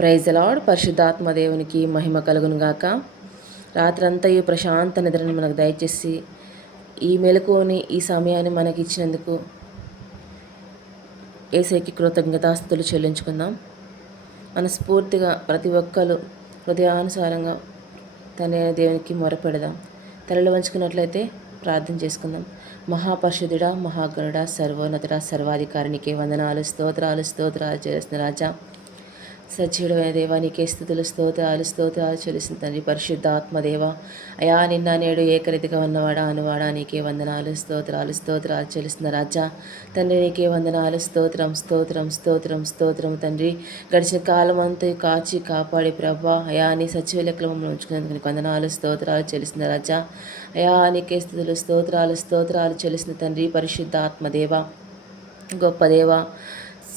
Praise the lord. పరిశుద్ధాత్మ దేవునికి మహిమ కలుగును గాక. రాత్రంతయు ప్రశాంత నిద్రను మనకు దయచేసి ఈ మెలకువని ఈ సమయాన్ని మనకి ఇచ్చినందుకు యేసయ్యకి కృతజ్ఞతాస్తుతులు చెల్లించుకుందాం. మనస్ఫూర్తిగా ప్రతి ఒక్కరు హృదయానుసారంగా తండ్రి దేవునికి మొరపెడదాం. తలలు వంచుకున్నట్లయితే ప్రార్థన చేసుకుందాం. మహాపరిశుద్ధుడా, మహాగణుడా, సర్వోన్నతుడా, సర్వాధికారినికే వందనాలు, స్తోత్రాలు చేసిన రాజా, సజీవుడైన దేవా నీకే స్తుతులు, స్తోత్రాలు చెల్లిసిన తండ్రి. పరిశుద్ధాత్మదేవ అయా నిన్న నేడు ఏకరీతిగా ఉన్నవాడా అనువాడా నీకే వందనాలు, స్తోత్రాలు చెల్లిస్తున్న రాజా తండ్రి. నీకే వందనాలు, స్తోత్రం తండ్రి. గడిచిన కాలం అంతా కాచి కాపాడి ప్రభా అయా నీ సజీవ లెక్కలు మమ్మల్ని ఉంచుకున్నందుకు నీకు వందనాలు, స్తోత్రాలు చెల్లిస్తున్న రాజా అయా నీకే స్తుతులు, స్తోత్రాలు చెల్లిస్తున్న తండ్రి. పరిశుద్ధాత్మదేవ గొప్ప దేవ,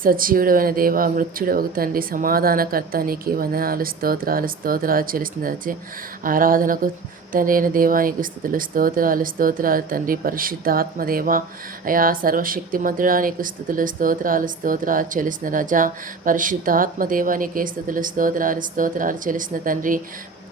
సజీవుడైన దేవ, మృత్యుడవు తండ్రి, సమాధానకర్త నీకు వందనాలు, స్తోత్రాలు చెల్లిస్తున్న ఆరాధనకు తండ్రి అయిన దేవానికి స్తుతులు, స్తోత్రాలు తండ్రి. పరిశుద్ధాత్మదేవ అయా సర్వశక్తిమంతుడా నీకు స్తుతులు, స్తోత్రాలు చెల్లిస్తున్న రాజా. పరిశుద్ధాత్మదేవ నీకే స్తుతులు, స్తోత్రాలు చెల్లిస్తున్న తండ్రి.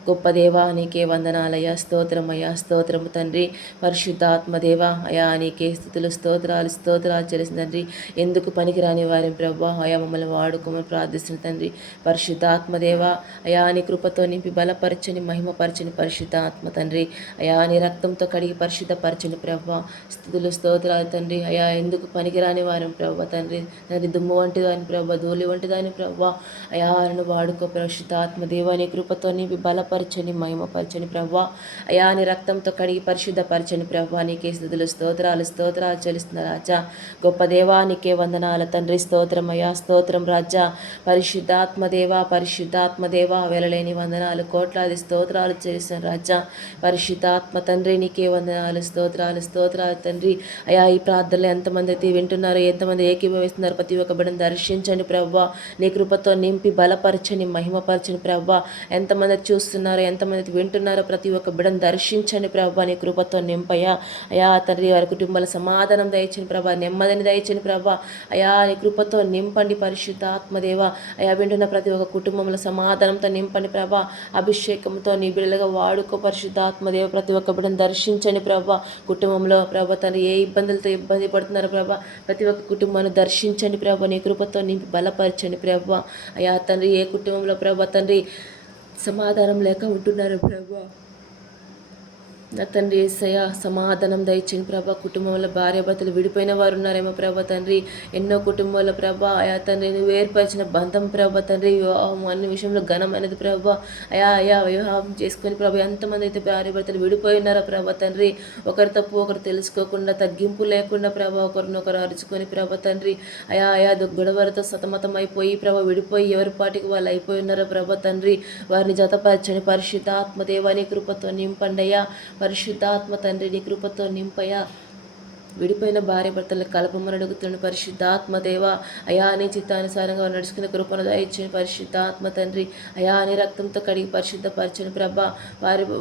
గొప్ప దేవా నీకే వందనాలయ్యా, స్తోత్రము తండ్రి. పరిశుద్ధాత్మదేవ అయా నీకే స్తుతులు, స్తోత్రాలు చెల్లిసిన తండ్రి. ఎందుకు పనికిరాని వారి ప్రభా అయా మమ్మల్ని వాడుకోమని ప్రార్థిస్తున్న తండ్రి. పరిశుద్ధాత్మదేవ అయా నీ కృపతో నింపి బలపరచని మహిమపరచని పరిశుద్ధాత్మ తండ్రి. అయా నీ రక్తంతో కడిగి పరిశుద్ధపరచని ప్రభా స్తోత్రాలు తండ్రి. అయా ఎందుకు పనికిరాని వారి ప్రభా తండ్రి. దుమ్ము వంటి దాని ప్రభా, ధూళి వంటి దాని ప్రభా అయా నన్ను వాడుకో పరిశుద్ధాత్మదేవ. నీ కృపతో నింపి బలపరచని మహిమపరచని ప్రభా అయా నీ రక్తంతో కడిగి పరిశుద్ధపరచని ప్రభా నీకే స్తుతులు, స్తోత్రాలు చెల్లిస్తున్న రాజా. గొప్ప దేవా నీకే వందనాల తండ్రి. స్తోత్రం రాజా. పరిశుద్ధాత్మదేవ వెళ్ళలేని వందనాలు, కోట్లాది స్తోత్రాలు చేసిన రాజా. పరిశుద్ధాత్మ తండ్రి నీకే వందనాలు, స్తోత్రాలు తండ్రి. అయా ఈ ప్రార్థనలు ఎంతమంది అయితే వింటున్నారో, ఎంతమంది ఏకీభవిస్తున్నారు, ప్రతి ఒక్క బిడ్డను దర్శించండి ప్రభా. నీ కృపతో నింపి బలపరచని మహిమపరచని ప్రభా. ఎంతమంది చూస్తున్నారో, ఎంతమంది వింటున్నారో, ప్రతి ఒక్క బిడ్డను దర్శించండి ప్రభా. నీ కృపతో నింపయ్యా. అయా తండ్రి వారి కుటుంబాల సమాధానం దయచని ప్రభా, నెమ్మదిని దయచని ప్రభా. అయా నీ కృపతో నింపండి పరిశుద్ధాత్మదేవ. అయా వింటున్న ప్రతి ఒక్క కుటుంబంలో సమాధానంతో నింపండి ప్రభా. అభిషేకంతో నీ బిడ్డలుగా వాడుకో పరిశుద్ధాత్మదేవ. ప్రతి ఒక్క బిడ్డను దర్శించండి ప్రభా. కుటుంబంలో ప్రభా తండ్రి ఏ ఇబ్బందులతో ఇబ్బంది పడుతున్నారో ప్రభా, ప్రతి ఒక్క కుటుంబాన్ని దర్శించండి ప్రభా. నీ కృపతో నింపి బలపరచండి ప్రభా. అయా తండ్రి ఏ కుటుంబంలో ప్రభా తండ్రి సమాధానం లేక ఉంటున్నారు ప్రభా, నా తండ్రి యేసయ్య సమాధానం దయచేయండి ప్రభా. కుటుంబంలో భార్యాభర్తలు విడిపోయిన వారు ఉన్నారేమో ప్రభా తండ్రి. ఎన్నో కుటుంబాల్లో ప్రభా అయా తండ్రి నువ్వు ఏర్పరిచిన బంధం ప్రభా తండ్రి. వివాహం అన్ని విషయంలో ఘనమైనది ప్రభా. అయా వివాహం చేసుకుని ప్రభా ఎంతమంది అయితే భార్యాభర్తలు విడిపోయి ఉన్నారో ప్రభా తండ్రి. ఒకరి తప్పు ఒకరు తెలుసుకోకుండా, తగ్గింపు లేకుండా ప్రభా ఒకరినొకరు అరుచుకొని ప్రభా తండ్రి. అయా గొడవలతో సతమతం అయిపోయి ప్రభా విడిపోయి ఎవరి పాటికి వాళ్ళు అయిపోయి ఉన్నారో ప్రభా తండ్రి. వారిని జతపరచని పరిశుద్ధాత్మదేవ నీ కృపతో నింపండి అయ్యా. పరిశుద్ధాత్మ తండ్రి నీ కృపతో నింపయ్యా. విడిపోయిన భార్య భర్తలను కలపమని అడుగుతున్న పరిశుద్ధాత్మ దేవ. అయా నీ చిత్తానుసారంగా నడుచుకునే కృపను దయచేయని పరిశుద్ధాత్మ తండ్రి. అయా నీ రక్తంతో కడిగి పరిశుద్ధపరచని ప్రభా.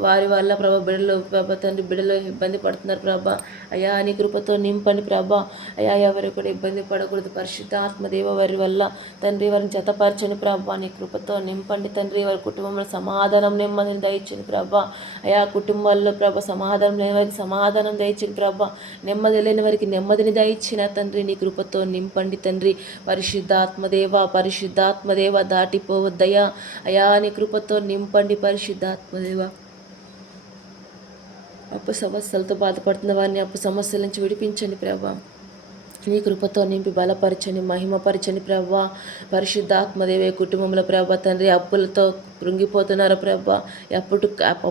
వారి వల్ల ప్రభా బిడ్డలు ప్రభా తండ్రి బిడ్డలు ఇబ్బంది పడుతున్నారు ప్రభా. అయా నీ కృపతో నింపని ప్రభా. అయా ఎవరు కూడా ఇబ్బంది పడకూడదు పరిశుద్ధాత్మ దేవ. వారి వల్ల తండ్రి వారిని జతపరచని ప్రభా. నీ కృపతో నింపండి తండ్రి. వారి కుటుంబంలో సమాధానం నెమ్మదిని దయచని ప్రభా. అయా కుటుంబాల్లో ప్రభా సమాధానం లేని వారికి సమాధానం దయచని ప్రభా. నెమ్మది లేని వారికి నెమ్మదిని దయచిన తండ్రి. నీ కృపతో నింపండి తండ్రి. పరిశుద్ధాత్మదేవ దాటిపోవద్దయ్యా. అయా నీ కృపతో నింపండి పరిశుద్ధాత్మదేవ. అప్పు సమస్యలతో బాధపడుతున్న వారిని అప్పు సమస్యల నుంచి విడిపించండి ప్రభా. నీ కృపతో నింపి బలపరచని మహిమపరచని ప్రభా. పరిశుద్ధాత్మదేవే కుటుంబంలో ప్రభా తండ్రి అప్పులతో కృంగిపోతున్నారు ప్రభా.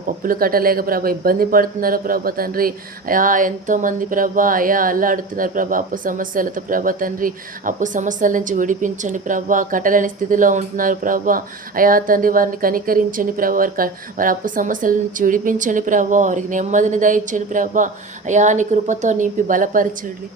అప్పులు కట్టలేక ప్రభా ఇబ్బంది పడుతున్నారు ప్రభా తండ్రి. అయా ఎంతోమంది ప్రభా అయా అల్లాడుతున్నారు ప్రభా అప్పు సమస్యలతో ప్రభా తండ్రి. అప్పు సమస్యల నుంచి విడిపించండి ప్రభా. కట్టలేని స్థితిలో ఉంటున్నారు ప్రభా. అయా తండ్రి వారిని కనికరించండి ప్రభా. వారి అప్పు సమస్యల నుంచి విడిపించండి ప్రభా. వారికి నెమ్మదిని దయచండి ప్రభా. అయా నీ కృపతో నింపి బలపరచండి.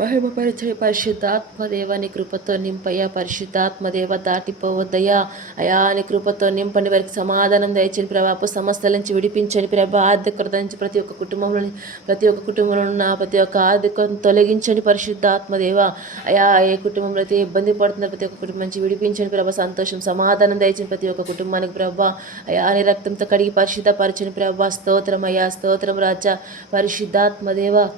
మహిమపరచని పరిశుద్ధాత్మదేవ నీ కృపతో నింపయ్యా. పరిశుద్ధాత్మదేవ దాటిపోవద్దయ్యా. అయా నీ కృపతో నింపని వారికి సమాధానం దయచని ప్రభా. అప్పు సమస్యల నుంచి విడిపించని ప్రభా. ఆర్థికత నుంచి ప్రతి ఒక్క కుటుంబంలో ఉన్న ప్రతి ఒక్క ఆర్థికతను తొలగించని పరిశుద్ధాత్మదేవ. అయా ఏ కుటుంబంలో అయితే ఇబ్బంది పడుతున్నారు ప్రతి ఒక్క కుటుంబం నుంచి విడిపించని ప్రభా. సంతోషం సమాధానం దయచని ప్రతి ఒక్క కుటుంబానికి ప్రభా. అయా నీ రక్తంతో కడిగి పరిశుద్ధపరచని ప్రభా. స్తోత్రం అయ్యా. స్తోత్రం రాజా. పరిశుద్ధాత్మదేవ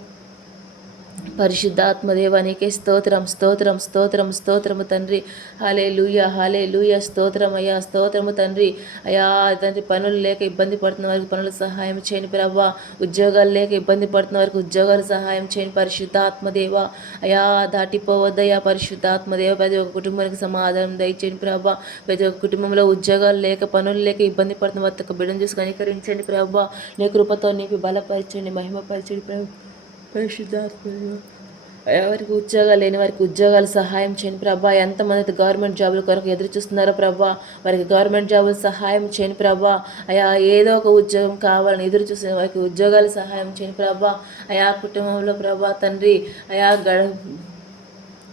పరిశుద్ధాత్మదేవ నీకే స్తోత్రం స్తోత్రం స్తోత్రం స్తోత్రము తండ్రి. హల్లెలూయా స్తోత్రం అయ్యా. స్తోత్రము తండ్రి. అయా తండ్రి పనులు లేక ఇబ్బంది పడుతున్న వారికి పనులు సహాయం చేయని ప్రభా. ఉద్యోగాలు లేక ఇబ్బంది పడుతున్న వారికి ఉద్యోగాలు సహాయం చేయని పరిశుద్ధాత్మదేవ. అయా దాటిపోవద్దయ్యా. పరిశుద్ధాత్మదేవ ప్రతి ఒక్క కుటుంబానికి సమాధానం దయచేయండి ప్రభా. ప్రతి ఒక్క కుటుంబంలో ఉద్యోగాలు లేక పనులు లేక ఇబ్బంది పడుతున్న వారి యొక్క బిడ్డను చూసి కనికరించండి ప్రభా. నీ కృపతో నీకు బలపరచండి మహిమపరచండి ప్రభు. పరిశుద్ధాత్మదేవ ఎవరికి ఉద్యోగాలు లేని వారికి ఉద్యోగాలు సహాయం చేయని ప్రభా. ఎంతమంది గవర్నమెంట్ జాబుల కొరకు ఎదురు చూస్తున్నారో ప్రభా. వారికి గవర్నమెంట్ జాబులు సహాయం చేయని ప్రభా. అయా ఏదో ఒక ఉద్యోగం కావాలని ఎదురు చూసిన వారికి ఉద్యోగాలు సహాయం చేయని ప్రభా. అయా కుటుంబంలో ప్రభా తండ్రి అయా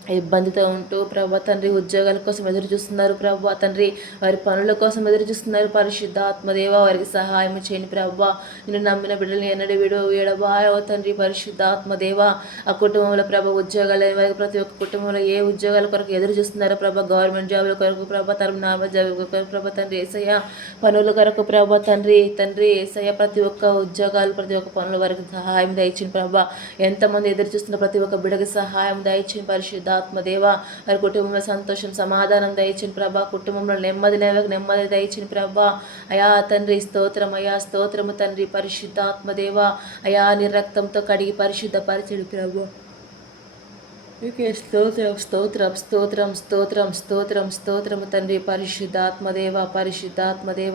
ఇబ్బందితో ఉంటూ ప్రభా తండ్రి ఉద్యోగాల కోసం ఎదురు చూస్తున్నారు ప్రభా తండ్రి. వారి పనుల కోసం ఎదురు చూస్తున్నారు పరిశుద్ధాత్మదేవ. వారికి సహాయం చేయని ప్రభా. నేను నమ్మిన బిడ్డలు ఎన్నడూ ఎడబాయో తండ్రి పరిశుద్ధాత్మదేవ. ఆ కుటుంబంలో ప్రభా ఉద్యోగాలు వారికి ప్రతి ఒక్క కుటుంబంలో ఏ ఉద్యోగాల కొరకు ఎదురు చూస్తున్నారో ప్రభా. గవర్నమెంట్ జాబుల కొరకు ప్రభా. నార్మల్ జాబుల కొరకు ప్రభా తండ్రి ఏసయ్య. పనుల కొరకు ప్రభా తండ్రి ఏసయ్య. ప్రతి ఒక్క ఉద్యోగాలు ప్రతి ఒక్క పనుల వరకు సహాయం దయచిన ప్రభా. ఎంతమంది ఎదురు చూస్తున్న ప్రతి ఒక్క బిడ్డకి సహాయం దయచిన పరిశుద్ధ ఆత్మదేవ. వారి కుటుంబంలో సంతోషం సమాధానం దయచిన ప్రభా. కుటుంబంలో నెమ్మది దయచిన ప్రభా. అయా తండ్రి స్తోత్రం అయా. స్తోత్రము తండ్రి పరిశుద్ధాత్మదేవ. అయా నీ రక్తంతో కడిగి పరిశుద్ధపరచడు ప్రభా. నీకే స్తోత్రం స్తోత్రం స్తోత్రం స్తోత్రం స్తోత్రం స్తోత్రము తండ్రి పరిశుద్ధాత్మదేవ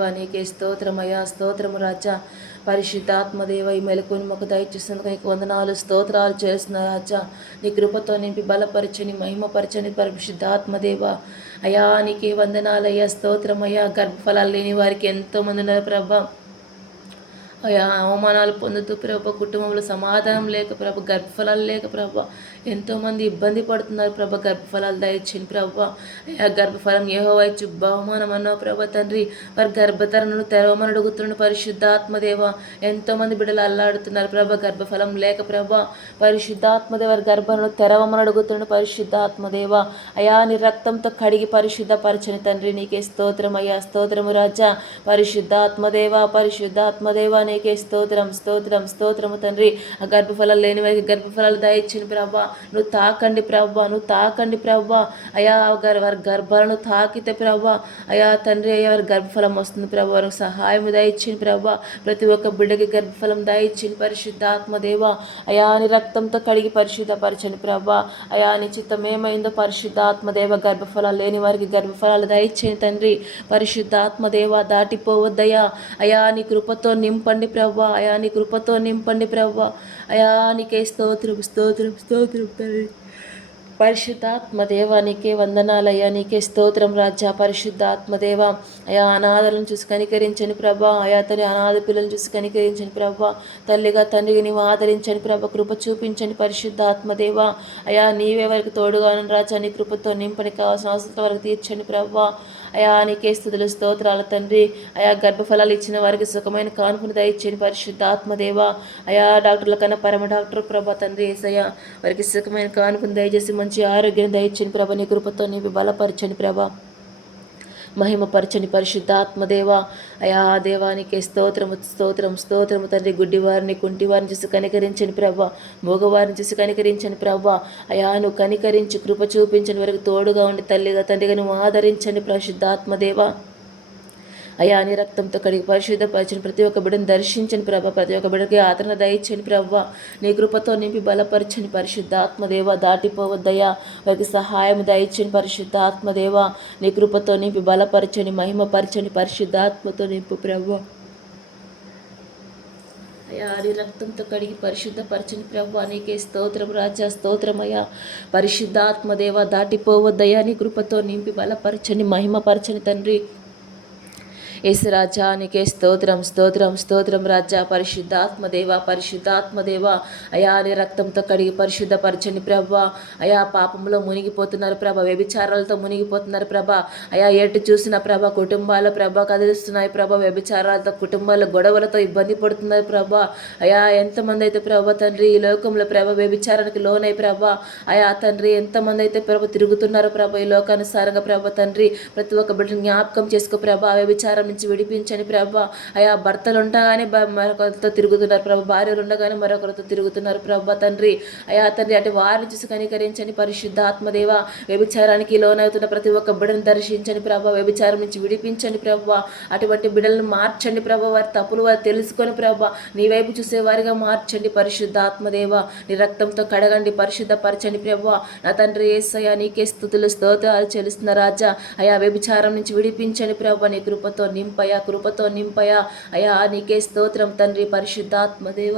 నీకే స్తోత్రమయ్యా. స్తోత్రము రాజా. పరిశుద్ధాత్మదేవ ఈ మెలకుని మాకు దయచేసినందుకు నీకు వందనాలు స్తోత్రాలు చేస్తున్న రాజా. నీ కృపతో నింపి బలపరచని మహిమపరచని పరిశుద్ధాత్మదేవ. అయా నీకే వందనాలయ్యా. స్తోత్రమయ్యా. గర్భఫలాలు లేని వారికి ఎంతోమంది ఉన్నారు ప్రభా. అయా అవమానాలు పొందుతూ ప్రభా. కుటుంబంలో సమాధానం లేక ప్రభా. గర్భఫలాలు లేక ప్రభా. ఎంతోమంది ఇబ్బంది పడుతున్నారు ప్రభా. గర్భఫలాలు దయచేయండి ప్రభా. అయా గర్భఫలం యెహోవా ఇచ్చు బహుమానం అన్నావు ప్రభా తండ్రి. వారి గర్భధరణను తెరవమని అడుగుతున్నాడు పరిశుద్ధాత్మదేవ. ఎంతోమంది బిడ్డలు అల్లాడుతున్నారు ప్రభా. గర్భఫలం లేక ప్రభా. పరిశుద్ధాత్మదేవ వారి గర్భను తెరవమని అడుగుతున్నాడు పరిశుద్ధాత్మదేవ. అయా నీ రక్తంతో కడిగి పరిశుద్ధపరచని తండ్రి నీకే స్తోత్రం అయ్యా. స్తోత్రము రాజా. పరిశుద్ధాత్మదేవ నీకే స్తోత్రం స్తోత్రం స్తోత్రము తండ్రి. ఆ గర్భఫలాలు లేని వారికి గర్భఫలాలు దయచిన ప్రభా. నువ్వు తాకండి ప్రభా. అయా వారి గర్భాలను తాకితే ప్రభా. అయా తండ్రి అయ్యా వారి గర్భఫలం వస్తుంది ప్రభా. వారికి సహాయం దయచిన ప్రభా. ప్రతి ఒక్క బిడ్డకి గర్భఫలం దయచిన పరిశుద్ధాత్మదేవ. అయా నీ రక్తంతో కడిగి పరిశుద్ధపరచని ప్రభా. అయా నీ చిత్తం ఏమైందో పరిశుద్ధాత్మదేవ. గర్భఫలాలు లేని వారికి గర్భఫలాలు దయచేని తండ్రి పరిశుద్ధాత్మదేవ. దాటిపోవద్దయ్యా. అయా నీ కృపతో నింపండి ప్రభా. అయా నీ కృపతో నింపండి ప్రభా. అయా నీకే స్తోత్రం స్తోత్రం స్తోత్రం తండ్రి పరిశుద్ధాత్మదేవ. నీకే వందనాలయ్యా. నీకే స్తోత్రం రాజా. పరిశుద్ధాత్మదేవ. అయా అనాథలను చూసి కనికరించని ప్రభా. అయా తల్లి అనాథ పిల్లలను చూసి కనికరించని ప్రభా. తల్లిగా తండ్రిగా నీవు ఆదరించని ప్రభా. కృప చూపించని పరిశుద్ధాత్మదేవ. అయా నీవే వారికి తోడుగా రాజా. నీ కృపతో నింపని కావాల్సిన అవసరం వరకు తీర్చని ప్రభా. అయా నీకే స్తుతులు స్తోత్రాలు తండ్రి. అయా గర్భఫలాలు ఇచ్చిన వారికి సుఖమైన కానుకను దయచేని పరిశుద్ధాత్మదేవ. అయా డాక్టర్ల కన్నా పరమ డాక్టర్ ప్రభా తండ్రి ఏసయ్య. వారికి సుఖమైన కానుకను దయచేసి మంచి ఆరోగ్యాన్ని దయచేని ప్రభా. నీ కృపతో నీవి బలపరచని ప్రభా. మహిమపరచని పరిశుద్ధాత్మదేవ. అయా దేవానికి స్తోత్రము తండ్రి. గుడ్డివారిని కుంటివారిని చూసి కనికరించని ప్రభా. మూగవారిని చూసి కనికరించని ప్రభా. అయా నువ్వు కనికరించి కృప చూపించని వరకు తోడుగా ఉండి తల్లిగా తండ్రిగా నువ్వు ఆదరించని పరిశుద్ధాత్మదేవ. అయా నీ రక్తంతో కడిగి పరిశుద్ధపరచని ప్రతి ఒక్క బిడ్డను దర్శించని ప్రభా. ప్రతి ఒక్క బిడ్డకి ఆదరణ దయచని ప్రభా. నీ కృపతో నింపి బలపరచని పరిశుద్ధాత్మదేవ. దాటిపోవద్దయ్యా. వారికి సహాయం దయచని పరిశుద్ధాత్మదేవ. నీ కృపతో నింపి బలపరచని మహిమపరచని పరిశుద్ధాత్మతో నింపు ప్రభా. అయా నీ రక్తంతో కడిగి పరిశుద్ధపరచని ప్రభా. నీకే స్తోత్రం రాజా. స్తోత్రమయ్యా. పరిశుద్ధాత్మదేవ. దాటిపోవద్దయ్యా. నీ కృపతో నింపి బలపరచని మహిమపరచని తండ్రి యేసు రాజా నీకే స్తోత్రం స్తోత్రం స్తోత్రం రాజా. పరిశుద్ధాత్మదేవ పరిశుద్ధాత్మదేవ అయా నీ రక్తంతో కడిగి పరిశుద్ధపరచండి ప్రభా. అయా పాపంలో మునిగిపోతున్నారు ప్రభా, వ్యభిచారాలతో మునిగిపోతున్నారు ప్రభా. అయా ఎటు చూసిన ప్రభా కుటుంబాల ప్రభా కదిలిస్తున్నాయి ప్రభా, వ్యభిచారాలతో కుటుంబాల గొడవలతో ఇబ్బంది పడుతున్నారు ప్రభా. అయా ఎంతమంది అయితే ప్రభా తండ్రి ఈ లోకంలో ప్రభా వ్యభిచారానికి లోనై ప్రభా, అయా తండ్రి ఎంతమంది అయితే ప్రభా తిరుగుతున్నారు ప్రభా ఈ లోకానుసారంగా ప్రభా తండ్రి. ప్రతి ఒక్క బిడ్డను జ్ఞాపకం చేసుకో ప్రభా, వ్యభిచారం నుంచి విడిపించని ప్రభా. అయా భర్తలు ఉండగానే మరొకరితో తిరుగుతున్నారు ప్రభా, భార్యలు ఉండగానే మరొకరితో తిరుగుతున్నారు ప్రభా తండ్రి. అయా తండ్రి అటు వారిని చూసి కనికరించని పరిశుద్ధాత్మదేవ. వ్యభిచారానికి లోనవుతున్న ప్రతి ఒక్క బిడ్డను దర్శించని ప్రభా, వ్యభిచారం నుంచి విడిపించండి ప్రభా. అటువంటి బిడ్డలను మార్చండి ప్రభా, వారి తప్పులు వారు తెలుసుకొని ప్రభా నీ వైపు చూసేవారిగా మార్చండి పరిశుద్ధాత్మదేవ. నీ రక్తంతో కడగండి, పరిశుద్ధపరచండి ప్రభా. నా తండ్రి యేసయ్యా నీకే స్తుతులు స్తోత్రాలు చెల్లిస్తున్న రాజా. అయా వ్యభిచారం నుంచి విడిపించండి ప్రభా, నీ కృపతో నింపయా, కృపతో నింపయా. అయా నీకే స్తోత్రం తండ్రి. పరిశుద్ధాత్మదేవ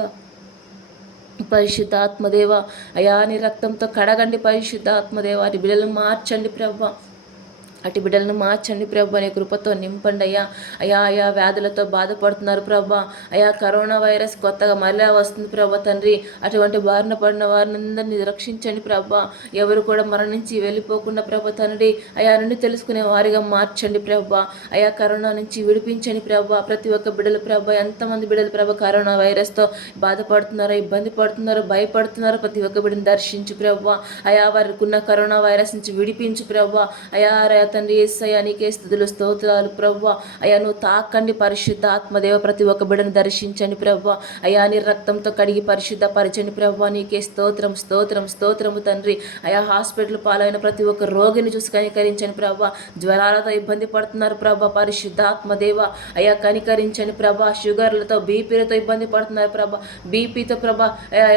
పరిశుద్ధాత్మదేవ అయా నీ రక్తంతో కడగండి పరిశుద్ధాత్మదేవ. అటు బిడ్డలను మార్చండి ప్రభా, అటు బిడ్డలను మార్చండి ప్రభా, నీ కృపతో నింపండి అయ్యా. అయా అయా వ్యాధులతో బాధపడుతున్నారు ప్రభా. అయా కరోనా వైరస్ కొత్తగా మళ్ళీ వస్తుంది ప్రభా తండ్రి. అటువంటి బారిన పడిన వారిని రక్షించండి ప్రభా. ఎవరు కూడా మరణించి వెళ్ళిపోకుండా ప్రభా తండ్రి అయా నుండి తెలుసుకునే వారిగా మార్చండి ప్రభా. అయా కరోనా నుంచి విడిపించండి ప్రభా. ప్రతి ఒక్క బిడ్డలు ప్రభా, ఎంతమంది బిడ్డలు ప్రభా కరోనా వైరస్తో బాధపడుతున్నారో, ఇబ్బంది పడుతున్నారో, భయపడుతున్నారో ప్రతి ఒక్క బిడ్డను దర్శించు ప్రభా. అయా వారికి ఉన్న కరోనా వైరస్ నుంచి విడిపించు ప్రభా. అయా తండ్రి యేసయ్యా నీకే స్తుతులు స్తోత్రాలు ప్రభా. అయా నువ్వు తాకండి పరిశుద్ధాత్మదేవ. ప్రతి ఒక్క బిడ్డను దర్శించండి ప్రభా. అయా నీ రక్తంతో కడిగి పరిశుద్ధపరచండి ప్రభా. నీకే స్తోత్రం స్తోత్రం స్తోత్రము తండ్రి. అయా హాస్పిటల్ పాలైన ప్రతి ఒక్క రోగిని చూసి కనికరించండి ప్రభా. జ్వరాలతో ఇబ్బంది పడుతున్నారు ప్రభా పరిశుద్ధాత్మదేవ. అయా కనికరించండి ప్రభా. షుగర్లతో బీపీలతో ఇబ్బంది పడుతున్నారు ప్రభా, బీపీతో ప్రభా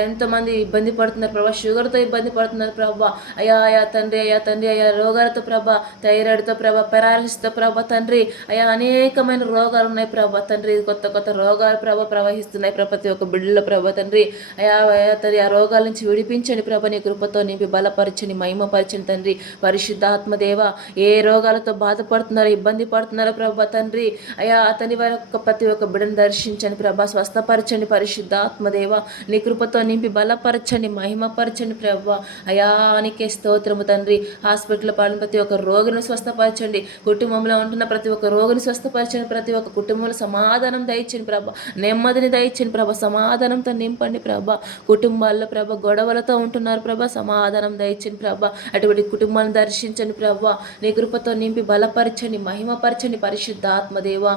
ఎంతోమంది ఇబ్బంది పడుతున్నారు ప్రభా, షుగర్తో ఇబ్బంది పడుతున్నారు ప్రభా. అయా అయా తండ్రి అయా తండ్రి అయా రోగాలతో ప్రభా, థైరాయిడ్తో ప్రభా, పెరాలిసిస్తో ప్రభా తండ్రి. అయా అనేకమైన రోగాలు ఉన్నాయి ప్రభా తండ్రి. కొత్త కొత్త రోగాలు ప్రభా ప్రవహిస్తున్నాయి ప్రతి ఒక్క బిడ్డలో ప్రభా తండ్రి. అయా అయా తండ్రి ఆ రోగాల నుంచి విడిపించండి ప్రభా. నీ కృపతో నింపి బలపరచని మహిమపరచని తండ్రి. పరిశుద్ధాత్మదేవ ఏ రోగాలతో బాధపడుతున్నారో, ఇబ్బంది పడుతున్నారో ప్రభా తండ్రి. అయా అతని వారి ప్రతి ఒక్క బిడ్డను దర్శించండి ప్రభా, స్వస్థపరచండి పరిశుద్ధాత్మదేవ. నీ కృపతో నింపి బలపరచండి మహిమపరచండి ప్రభా. అయా నీకే స్తోత్రము తండ్రి. హాస్పిటల్ పాడిన ప్రతి ఒక్క రోగిని స్వస్థపరచండి. కుటుంబంలో ఉంటున్న ప్రతి ఒక్క రోగిని స్వస్థపరచండి. ప్రతి ఒక్క కుటుంబంలో సమాధానం దయచండి ప్రభా, నెమ్మదిని దయచండి ప్రభా, సమాధానంతో నింపండి ప్రభా. కుటుంబాల్లో ప్రభా గొడవలతో ఉంటున్నారు ప్రభా, సమాధానం దయచండి ప్రభా. అటువంటి కుటుంబాలను దర్శించండి ప్రభా. నీ కృపతో నింపి బలపరచండి మహిమపరచండి పరిశుద్ధాత్మదేవ.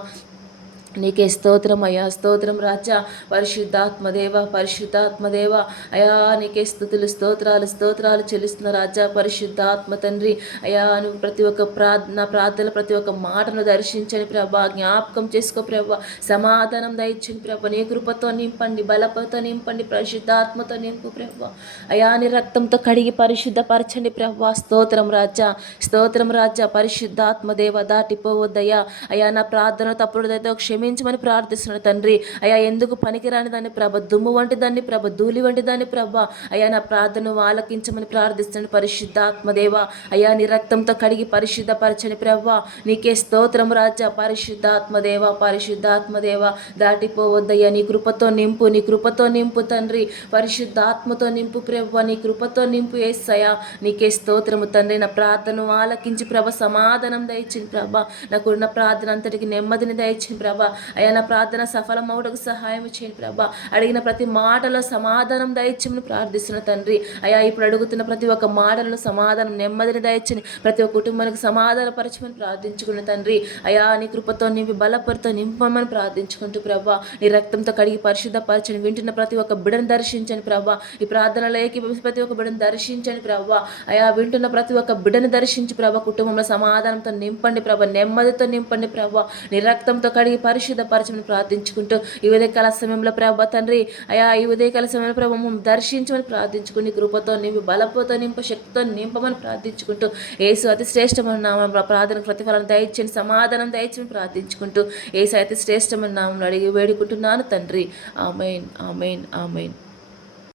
నీకే స్తోత్రం అయ్యా, స్తోత్రం రాజా. పరిశుద్ధాత్మదేవ పరిశుద్ధాత్మదేవ అయా నీకే స్తుతులు స్తోత్రాలు స్తోత్రాలు చెల్లిస్తున్న రాజా. పరిశుద్ధాత్మ తండ్రి అయా నువ్వు ప్రతి ఒక్క ప్రార్థన ప్రతి ఒక్క మాటను దర్శించని ప్రభా, జ్ఞాపకం చేసుకో ప్రభా, సమాధానం దయచండి ప్రభా. నీ కృపతో నింపండి, బలపతో నింపండి, పరిశుద్ధాత్మతో నింపు ప్రభా. అయా నీ రక్తంతో కడిగి పరిశుద్ధపరచండి ప్రభా. స్తోత్రం రాజా, స్తోత్రం రాజా. పరిశుద్ధాత్మదేవ దాటిపోవద్దయ్యా. అయా నా ప్రార్థన తప్పుడుదైతే క్షమించమని ప్రార్థిస్తున్నాను తండ్రి. అయా ఎందుకు పనికిరాని దాన్ని ప్రభ, దుమ్ము వంటి దాన్ని ప్రభ, ధూళి వంటి దాన్ని ప్రభ, అయా నా ప్రార్థనను ఆలకించమని ప్రార్థిస్తున్నాను పరిశుద్ధాత్మదేవ. అయా నీ రక్తంతో కడిగి పరిశుద్ధపరచని ప్రభ. నీకే స్తోత్రం రాజా. పరిశుద్ధాత్మదేవ పరిశుద్ధాత్మదేవ దాటిపోవద్దయ్యా. నీ కృపతో నింపు, నీ కృపతో నింపు తండ్రి. పరిశుద్ధాత్మతో నింపు ప్రభ, నీ కృపతో నింపు యేసయ్యా. నీకే స్తోత్రము తండ్రి. నా ప్రార్థనను ఆలకించి ప్రభ, సమాధానం దయచింది ప్రభ. నాకున్న ప్రార్థన అంతటికి నెమ్మదిని దయచింది ప్రభ. అయా నా ప్రార్థన సఫలమవుటకు సహాయం చేయండి ప్రభా. అడిగిన ప్రతి మాటలో సమాధానం దయచేయమని ప్రార్థిస్తున్న తండ్రి. అయా ఇప్పుడు అడుగుతున్న ప్రతి ఒక్క మాటలను సమాధానం నెమ్మదిని దయచని ప్రతి ఒక్క కుటుంబానికి సమాధానపరచమని ప్రార్థించుకున్న తండ్రి. అయా నీ కృపతో నింపి బలపరితో నింపమని ప్రార్థించుకుంటూ ప్రభా. నీ రక్తంతో కడిగి పరిశుద్ధపరచని వింటున్న ప్రతి ఒక్క బిడ్డను దర్శించని ప్రభా. ఈ ప్రార్థనలో ఏకీభవించి ప్రతి ఒక్క బిడ్డను దర్శించని ప్రభా. అయా వింటున్న ప్రతి ఒక్క బిడ్డను దర్శించి ప్రభా. కుటుంబంలో సమాధానంతో నింపండి ప్రభా, నెమ్మదితో నింపండి ప్రభా. నీ రక్తంతో కడిగి పరిశుద్ధపరచమని ప్రార్థించుకుంటూ ఈ ఉదయకాల సమయంలో ప్రభా తండ్రి అయా ఈ ఉదయకాల సమయంలో ప్రభా మమ్మల్ని దర్శించమని ప్రార్థించుకుని కృపతో నింపి బలపోతో నింప శక్తితో నింపమని ప్రార్థించుకుంటూ యేసు అతి శ్రేష్టమైన నామం ప్రార్థన ప్రతిఫలం దయచేసి సమాధానం దయచేసి ప్రార్థించుకుంటూ యేసు అతి శ్రేష్టమైన నామం అడిగి వేడుకుంటున్నాను తండ్రి. ఆమేన్ ఆమేన్ ఆమేన్.